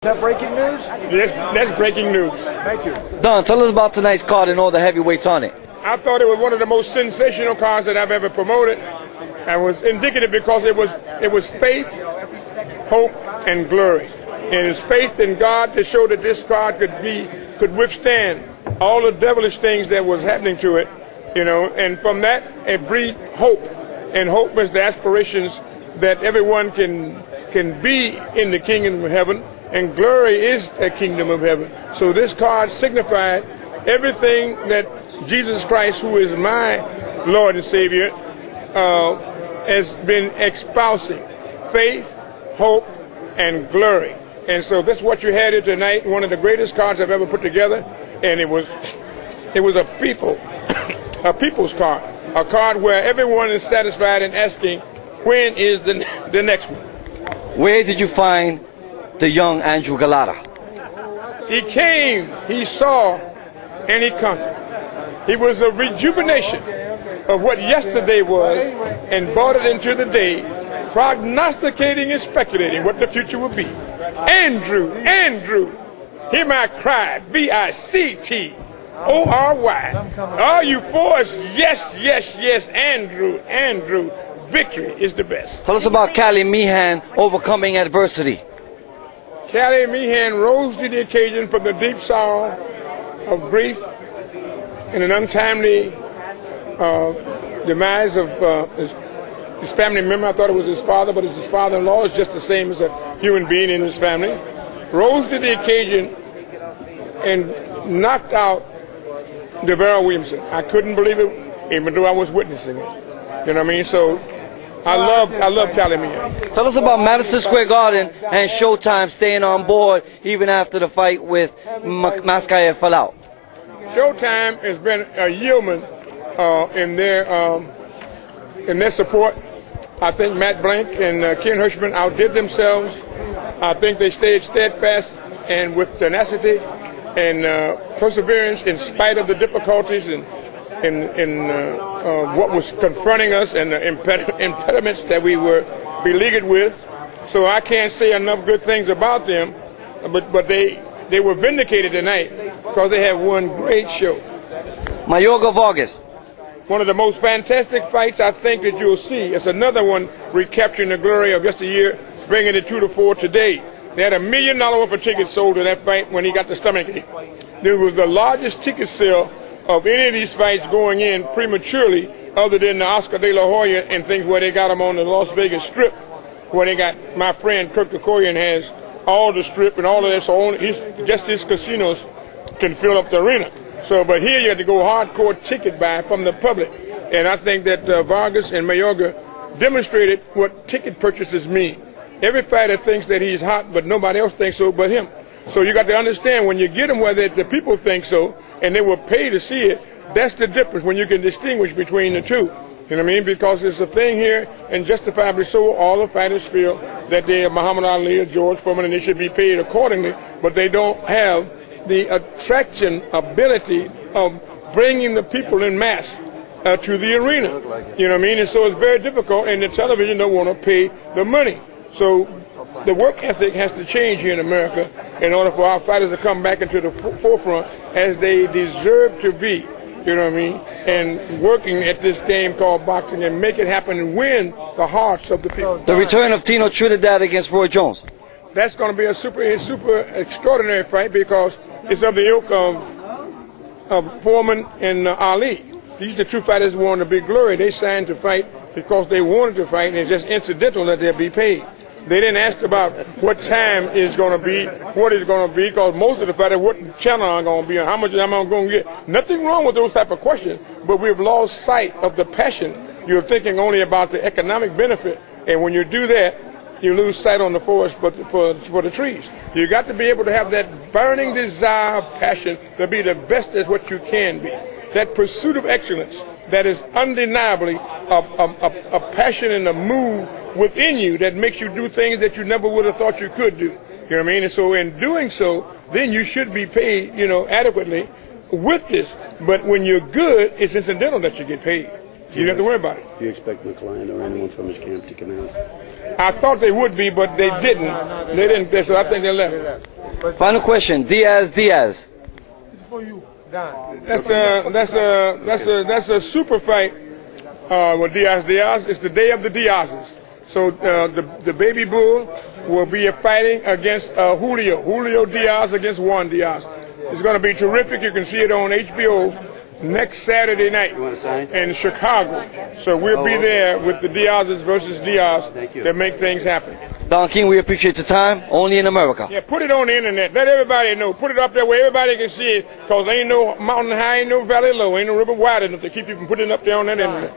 Is that breaking news? Yes, that's breaking news. Thank you. Don, tell us about tonight's card and all the heavyweights on it. I thought it was one of the most sensational cards that I've ever promoted. And was indicative because it was faith, hope, and glory. And it's faith in God to show that this card could withstand all the devilish things that was happening to it, you know. And from that, it breathed hope. And hope is the aspirations that everyone can be in the kingdom of heaven. And glory is the kingdom of heaven. So this card signified everything that Jesus Christ, who is my Lord and Savior, has been espousing: faith, hope, and glory. And so that's what you had here tonight. One of the greatest cards I've ever put together, and it was a people's card, a card where everyone is satisfied and asking, when is the next one? Where did you find the young Andrew Golota? He came, he saw, and he conquered. He was a rejuvenation of what yesterday was and brought it into the day, prognosticating and speculating what the future would be. Andrew, hear my cry, V-I-C-T-O-R-Y. Are you for us? Yes, yes, yes, Andrew. Victory is the best. Tell us about Cali Meehan overcoming adversity. Cali Meehan rose to the occasion from the deep sorrow of grief and an untimely demise of his family member. I thought it was his father, but it's his father-in-law. It's just the same as a human being in his family. Rose to the occasion and knocked out DeVera Williamson. I couldn't believe it, even though I was witnessing it. You know what I mean? So I love Cali Meehan. Tell us about Madison Square Garden and Showtime staying on board even after the fight with Mascaye fell out. Showtime has been a yeoman in their support. I think Matt Blank and Ken Hirschman outdid themselves. I think they stayed steadfast and with tenacity and perseverance in spite of the difficulties and what was confronting us and the impediments that we were beleaguered with. So I can't say enough good things about them, but they were vindicated tonight because they had one great show. Mayorga Vargas. One of the most fantastic fights I think that you'll see. It's another one recapturing the glory of yesteryear, bringing it 2-4 today. They had $1 million worth of tickets sold in that fight when he got the stomachache. It was the largest ticket sale of any of these fights going in prematurely, other than the Oscar de la Hoya and things where they got them on the Las Vegas Strip, where they got my friend Kirk Kerkorian has all the Strip and all of that. So just his casinos can fill up the arena. So, but here you have to go hardcore ticket buy from the public. And I think that Vargas and Mayorga demonstrated what ticket purchases mean. Every fighter thinks that he's hot, but nobody else thinks so but him. So you got to understand, when you get them, whether the people think so and they will pay to see it, that's the difference when you can distinguish between the two. You know what I mean? Because it's a thing here, and justifiably so, all the fighters feel that they are Muhammad Ali or George Foreman and they should be paid accordingly, but they don't have the attraction ability of bringing the people in mass to the arena. You know what I mean? And so it's very difficult, and the television don't want to pay the money. So the work ethic has to change here in America in order for our fighters to come back into the forefront as they deserve to be. You know what I mean? And working at this game called boxing and make it happen and win the hearts of the people. The return of Tino Trinidad against Roy Jones. That's going to be a super extraordinary fight because it's of the ilk of Foreman and Ali. These are the two fighters who won the big glory. They signed to fight because they wanted to fight, and it's just incidental that they'll be paid. They didn't ask about what time is going to be, what is going to be, because most of the fighters, what channel I'm going to be on, how much am I going to get. Nothing wrong with those type of questions, but we've lost sight of the passion. You're thinking only about the economic benefit, and when you do that, you lose sight on the forest for the trees. You got to be able to have that burning desire, passion to be the best at what you can be. That pursuit of excellence that is undeniably a passion and a move within you that makes you do things that you never would have thought you could do. You know what I mean? And so in doing so, then you should be paid, you know, adequately with this. But when you're good, it's incidental that you get paid. You don't have to worry about it. Do you expect McCline or anyone from his camp to come out? I thought they would be, but they didn't. They didn't. So I think they left. Final question: Diaz. That's a super fight with Diaz. It's the day of the Diazes. So the baby bull will be fighting against Julio Diaz against Juan Diaz. It's going to be terrific. You can see it on HBO next Saturday night in Chicago. So we'll be there with the Diazes versus Diaz that make things happen. Don King, we appreciate your time. Only in America. Yeah, put it on the internet. Let everybody know. Put it up there where everybody can see it, because ain't no mountain high, ain't no valley low, ain't no river wide enough to keep you from putting it up there on that internet.